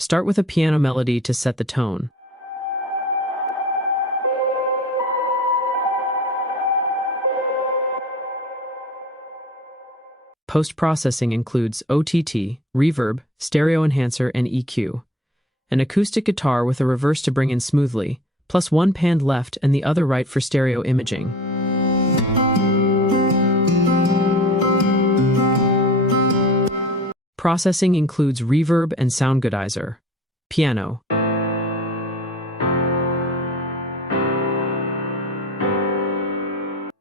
Start with a piano melody to set the tone. Post-processing includes OTT, reverb, stereo enhancer, and EQ. An acoustic guitar with a reverse to bring in smoothly, plus one panned left and the other right for stereo imaging. Processing includes reverb and sound goodizer. Piano.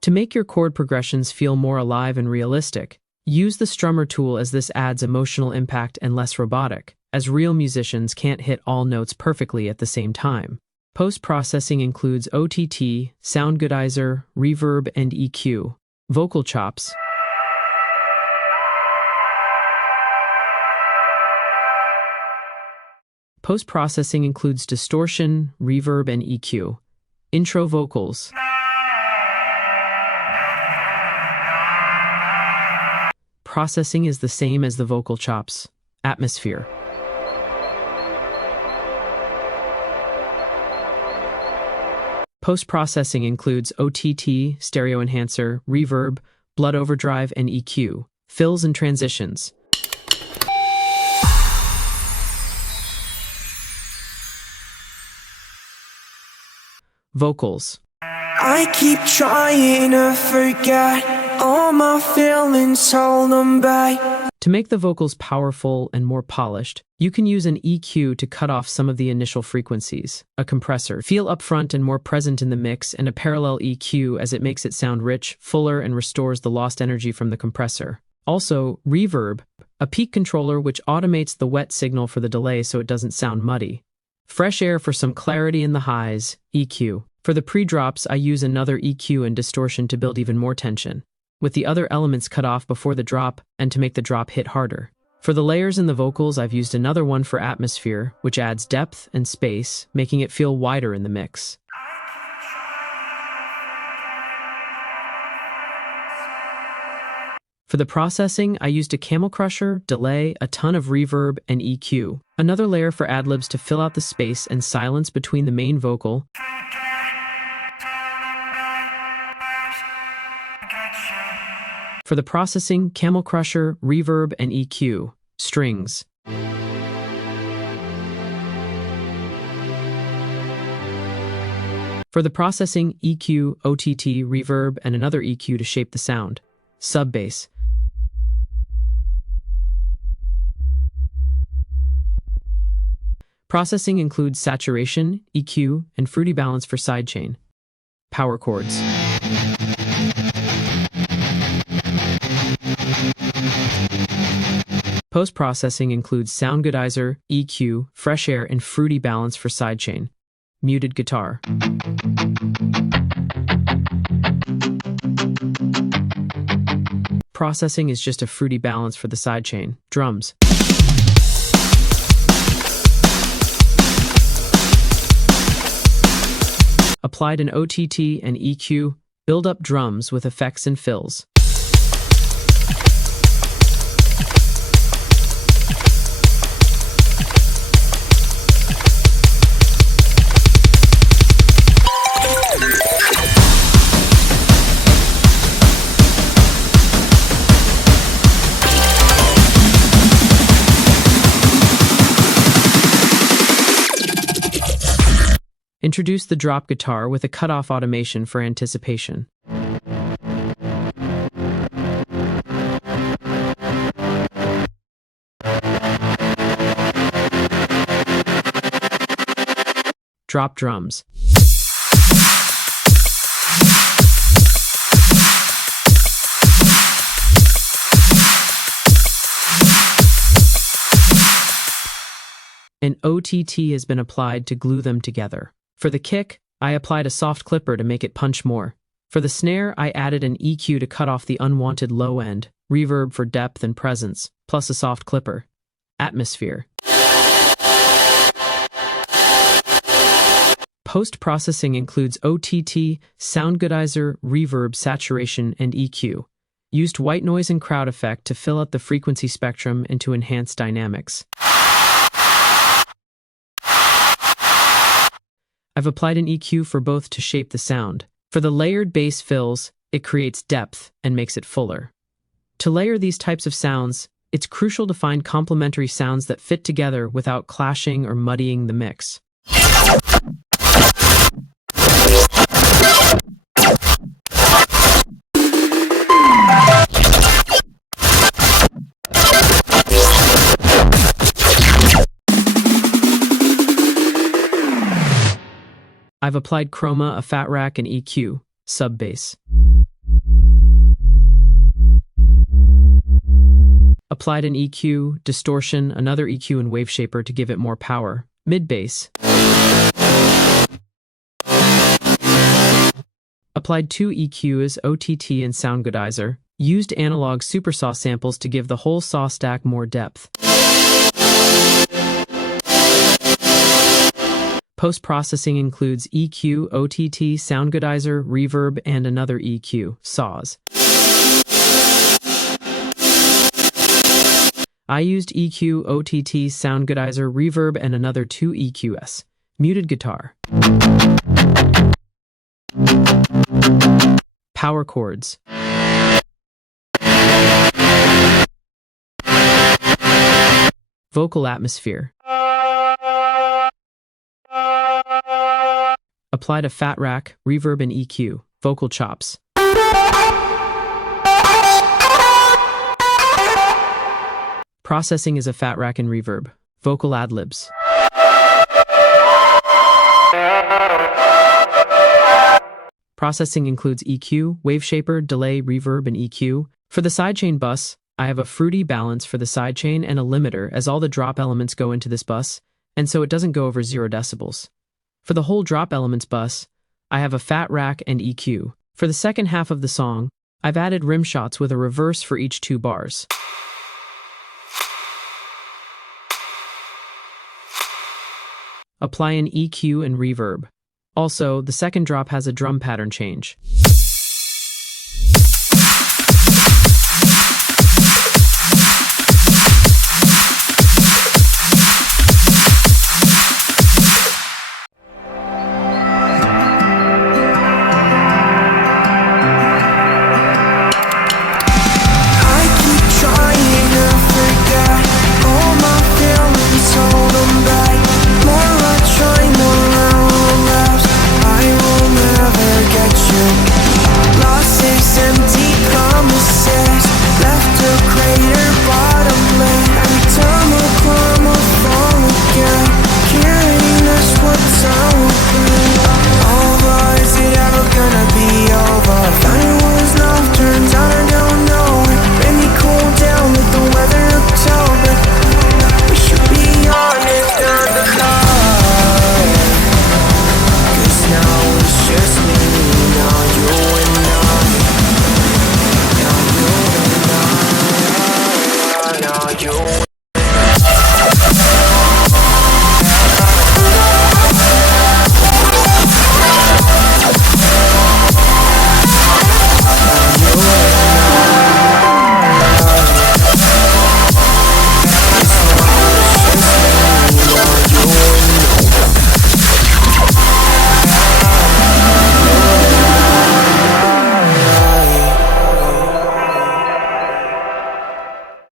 To make your chord progressions feel more alive and realistic, use the strummer tool, as this adds emotional impact and less robotic, as real musicians can't hit all notes perfectly at the same time. Post-processing includes OTT, sound goodizer, reverb, and EQ. Vocal chops. Post-processing includes distortion, reverb, and EQ. Intro vocals. Processing is the same as the vocal chops. Atmosphere. Post-processing includes OTT, stereo enhancer, reverb, blood overdrive, and EQ. Fills and transitions. Vocals. I keep trying to forget all my feelings, hold them back. To make the vocals powerful and more polished, you can use an EQ to cut off some of the initial frequencies, a compressor, feel upfront and more present in the mix, and a parallel EQ as it makes it sound rich, fuller, and restores the lost energy from the compressor. Also, reverb, a peak controller which automates the wet signal for the delay so it doesn't sound muddy. Fresh air for some clarity in the highs, EQ. For the pre-drops, I use another EQ and distortion to build even more tension, with the other elements cut off before the drop and to make the drop hit harder. For the layers in the vocals, I've used another one for atmosphere, which adds depth and space, making it feel wider in the mix. For the processing, I used a camel crusher, delay, a ton of reverb, and EQ. Another layer for adlibs to fill out the space and silence between the main vocal. For the processing, camel crusher, reverb, and EQ. Strings. For the processing, EQ, OTT, reverb, and another EQ to shape the sound. Sub-bass. Processing includes saturation, EQ, and fruity balance for sidechain. Power chords. Post-processing includes sound goodizer, EQ, fresh air, and fruity balance for sidechain. Muted guitar. Processing is just a fruity balance for the sidechain. Drums. Applied an OTT and EQ, build up drums with effects and fills. Introduce the drop guitar with a cutoff automation for anticipation. Drop drums. An OTT has been applied to glue them together. For the kick, I applied a soft clipper to make it punch more. For the snare, I added an EQ to cut off the unwanted low end, reverb for depth and presence, plus a soft clipper. Atmosphere. Post-processing includes OTT, sound goodizer, reverb, saturation, and EQ. Used white noise and crowd effect to fill out the frequency spectrum and to enhance dynamics. I've applied an EQ for both to shape the sound. For the layered bass fills, it creates depth and makes it fuller. To layer these types of sounds, it's crucial to find complementary sounds that fit together without clashing or muddying the mix. I've applied chroma, a fat rack, and EQ, sub-bass. Applied an EQ, distortion, another EQ and wave shaper to give it more power, mid-bass. Applied 2 EQs, OTT and sound goodizer. Used analog supersaws samples to give the whole saw stack more depth. Post-processing includes EQ, OTT, sound goodizer, reverb, and another EQ, saws. I used EQ, OTT, sound goodizer, reverb, and another 2 EQs. Muted guitar. Power chords. Vocal atmosphere. Applied a fat rack, reverb, and EQ. Vocal chops. Processing is a fat rack and reverb. Vocal ad-libs. Processing includes EQ, wave shaper, delay, reverb, and EQ. For the sidechain bus, I have a fruity balance for the sidechain and a limiter as all the drop elements go into this bus, and so it doesn't go over 0 decibels. For the whole drop elements bus, I have a fat rack and EQ. For the second half of the song, I've added rimshots with a reverse for each 2 bars. Apply an EQ and reverb. Also, the second drop has a drum pattern change.